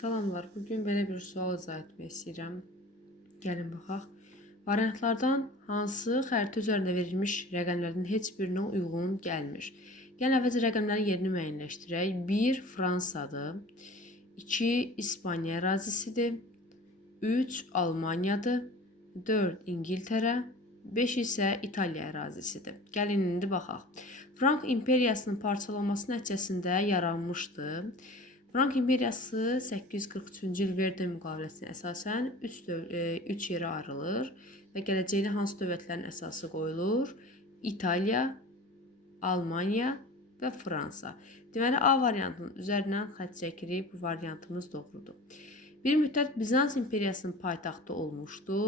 Salamlar. Bugün belə bir sual izah etmək istəyirəm. Gəlin baxaq. Variantlardan hansı xəritə üzərində verilmiş rəqəmlərdən heç birinə uyğun gəlmir? Gəlin əvvəlcə rəqəmlərin yerini müəyyənləşdirək. 1 Fransadır. 2 İspaniya ərazisidir. 3 Almaniyadır. 4 İngiltərə. 5 isə İtaliya ərazisidir. Gəlin indi baxaq. Frank imperiyasının parçalanması nəticəsində yaranmışdı. Frank imperiyası 843-cü il Verden müqaviləsinə əsasən 3 yerə ayrılır və gələcəkdə hansı dövlətlərin əsası qoyulur? İtaliya, Almaniya və Fransa. Deməli, A variantının üzərindən xətt çəkirik. Bu variantımız doğrudur. Bir müddət Bizans imperiyasının paytaxtı olmuşdu.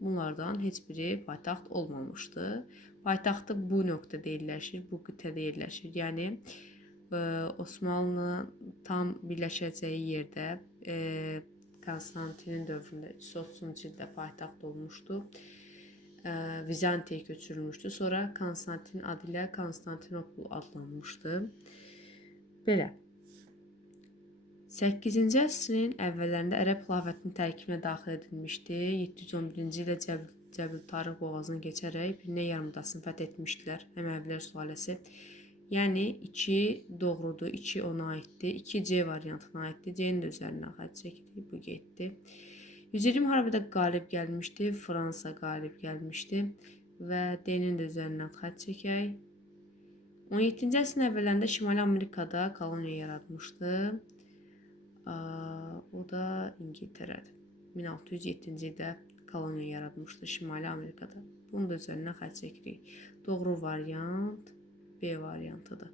Bunlardan heç biri paytaxt olmamışdı. Paytaxtı bu nöqtədə yerləşir, bu qitədə yerləşir. Yəni, Osmanlı tam birləşəcəyi yerdə Konstantinin dövründə 330-cu ildə paytaxt olmuşdu. Vizantiya köçürülmüşdü. Sonra Konstantin adı ilə Konstantinopol adlanmışdı. Belə. 8-ci əsrin əvvəllərində ərəb xilafətinin tərkibinə daxil edilmişdi. 711-ci ildə Cəbül Tarıq boğazını keçərək Pirinə yarımadasını fəth etmişdilər Əməvilər sülaləsi. Yəni 2 doğrudur, 2 ona aiddir, 2C variantına aiddir. C-nin də üzərindən xətt çəkirik, bu getdi. 120 müharibədə qalib gəlmişdi, Fransa qalib gəlmişdi və D-nin də üzərindən xətt çəkək. 17-ci əsrin əvvəllərində Şimali Amerikada koloniya yaratmışdı. O da İngiltərədir. 1607-ci ildə koloniya yaratmışdı Şimali Amerikada. Bunu da üzərindən xətt çəkirik. Doğru variant B variantıdır.